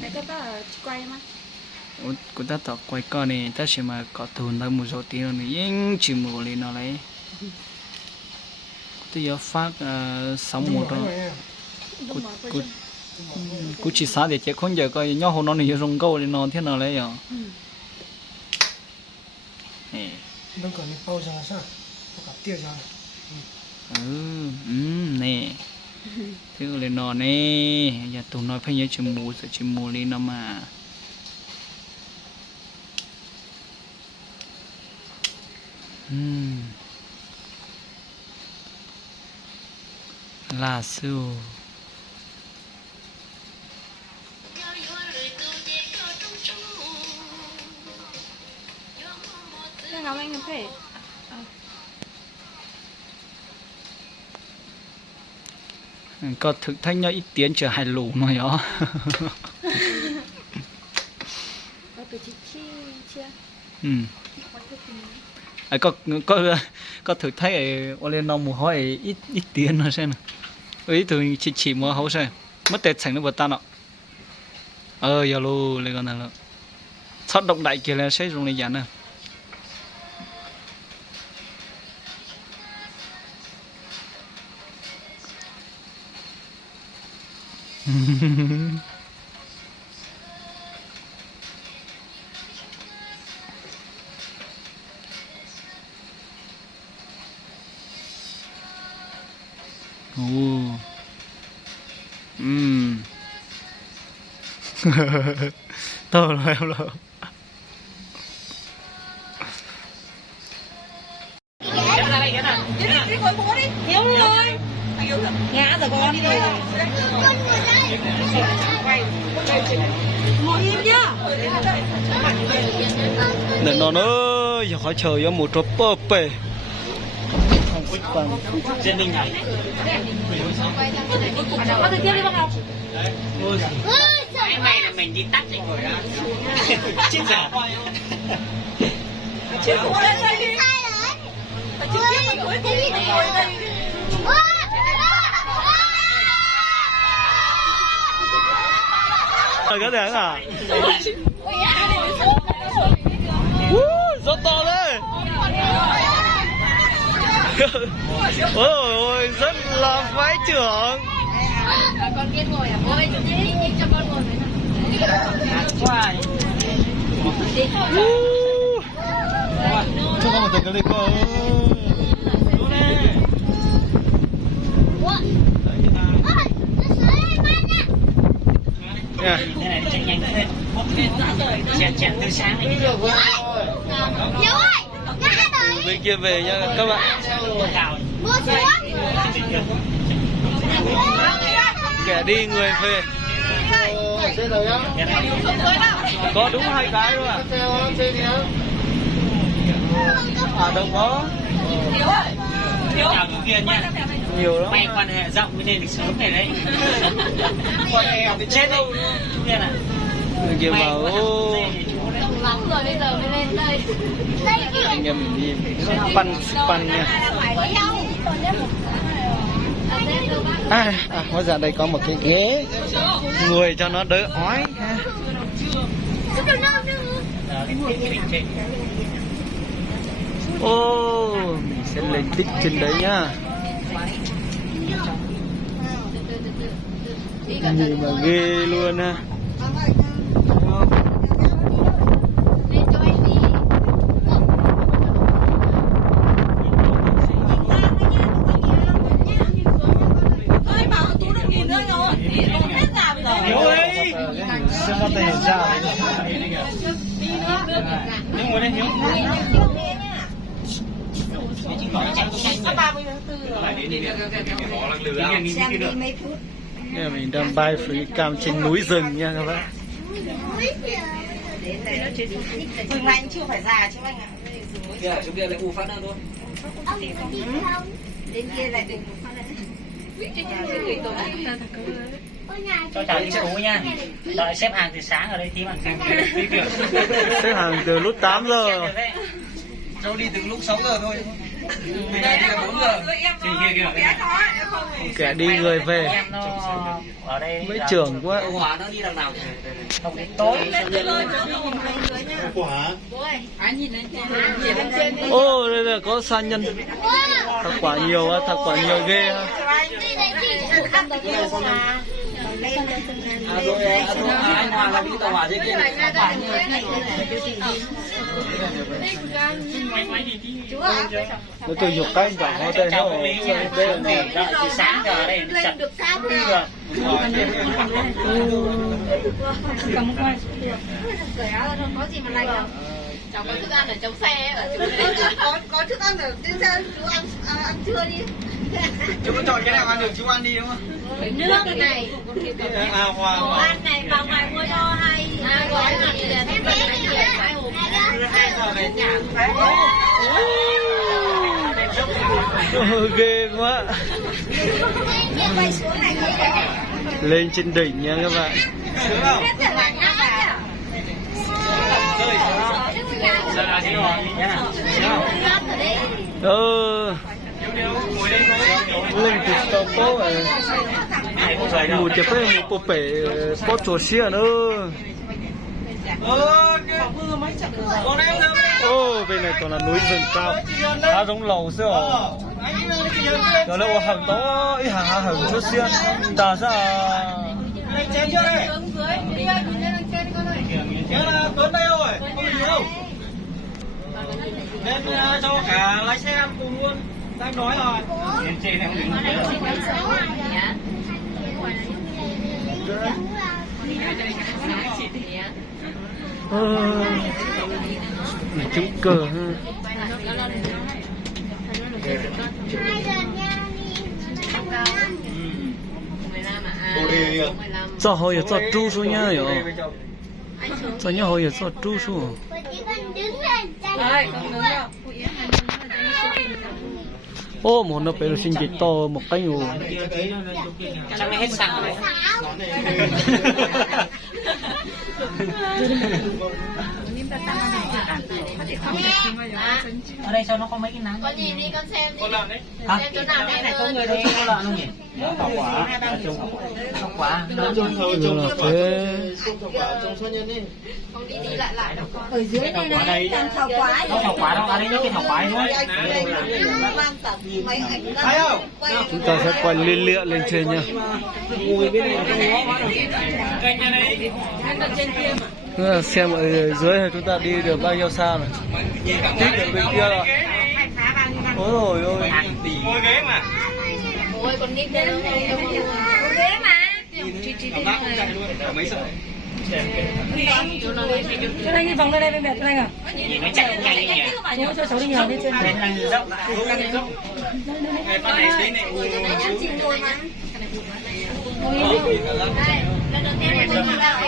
Đấy có quay mà. Cô ta tỏ quay con này ta chỉ mà có thùn ta một số tiền này nhưng chỉ một lên nó lấy tôi giờ phát sống một đó cô chỉ xả để chạy không giờ coi nhau hồ nó này rong câu lên nó thế nào lấy rồi đừng có những bao giờ sao có cả tiêu giờ nè thứ lên nó nè giờ tụi nó phải nhớ chỉ mù lên nó mà là su Thế nào anh phải có thực thanh nhau ít tiếng chờ hai lũ mà đó có từ chi chia có thực thấy ở lên nó mù hỏi ít tiền nữa xem ấy thường chỉ mua hậu xem mất tiền thành nó bật tan ạ giờ luôn lên con này là thoát động đại kia là sẽ dùng này dán nè to rồi em rồi Hiếu rồi ngã rồi con đi rồi ngồi im nhá để nó ơi giờ khỏi chờ cho một trò bơ bể trên đỉnh này có thể tiếp đi bác học may là mình đi tắt thì ngồi đó chết giả chết rồi đây đi trực tiếp mình cuối cùng mình ngồi đây có thể à rất to đấy ôi rất là phái trưởng con kia ngồi à bố ơi cho con ngồi cho con một cái đi con chèn từ sáng đến giờ bên kia về nha các bạn kẻ đi người về có đúng 2 cái luôn à đâu có chào chú Kiên nha nhiều lắm may quan hệ rộng mới nên được sớm này đấy quan hệ học đến chết đâu chú Kiên à người kia bảo lắm rồi bây giờ mới lên đây anh em mình đi pan nha hóa ra đây có một cái ghế ngồi cho nó đỡ ói ha mình sẽ lên tích trên đấy nhá gì mà ghê luôn ha xem nó thể ra nhưng mà đây hiếu Đây mình đang bay free cam trên núi rừng nha các bạn. Rừng này chưa phải già chứ anh ạ. Chúng kia lại u phát nữa thôi. Đến kia lại đừng phát nữa. Cho cháu đi xe uống nha. Đợi xếp hàng từ sáng ở đây tí bằng hàng. Xếp hàng từ lúc 8 giờ. Cháu đi từ lúc 6 giờ thôi. Đây là 4 người. Thì kia kìa. Kẻ đi người về. Em nó ở đây. Mấy trưởng quá. Ông Hòa nó đi đằng nào? Học đến tối. Ô, đây là có sa nhân. Thật quả nhiều á, thật quả nhiều ghê á. Anh Hòa là đi tàu hỏa dưới kia. Nó tôi nhục cái nhỏ nó đây nó đây là này. Thì sáng giờ đây chặt đi rồi. Có gì mà lành đâu. Cháu có thức ăn ở trong xe ở chỗ đấy. Có thức ăn ở trên xe, chú ăn trưa đi. Chú có chọn cái nào ăn được chú ăn đi đúng không? Nước này, À Hòa. đồ ăn này vào ngoài mua cho hai gói này là em bé hai hộp. 2 giờ về nhà. Ghê quá. Lên trên đỉnh nha các bạn. Sướng không? Lên từ tàu phố một chụp với một bộ bể có chỗ xe nữa. Ô, bên này toàn là núi rừng cao, khá giống lầu xưa rồi. Đó là hàng đó, ít hàng chút xíu, ta ra. Chén chưa đây? Chén là Tuấn đây rồi, không gì đâu. Nên cho cả lái xe ăn cùng luôn. Đang nói rồi. Trên này không Trúng cờ ha. Cho họ giờ cho chú số nhá rồi. Cho nhá họ giờ cho chú số. Ô, một nó phải xin dịch to một cái nhiều. Chắc hết xăng rồi. Ở đây sao nó có mấy cái nắng? Con nhìn đi con xem đi. Hả? Xem chỗ nào đẹp Này có hơn. người đây có lợn không nhỉ? Thảo quả. Thảo quả. Rồi là thế. Không đi đi lại lại đâu con. Ở dưới này này, làm thảo quả. Có thảo quả đâu? À đây nó cái thảo quả thôi. Thấy không? Chúng ta sẽ quay liên lịa lên trên nha. Kênh nhà đấy. Xem ở dưới này chúng ta đi được bao nhiêu xa rồi. Tiếp được bên kia rồi. Ôi rồi ôi. Ngồi ghế mà. Ôi con nít đây đâu. Con ghế mà. Bác không chạy luôn, mấy sợ. Cho anh đi vòng lên đây bên mẹ cho anh à? Nó chạy nhanh nhỉ? Cho cháu đi nhờ lên trên. Lên là dốc. Ngày phát này tí này. Đây, lần đầu tiên em đi vào.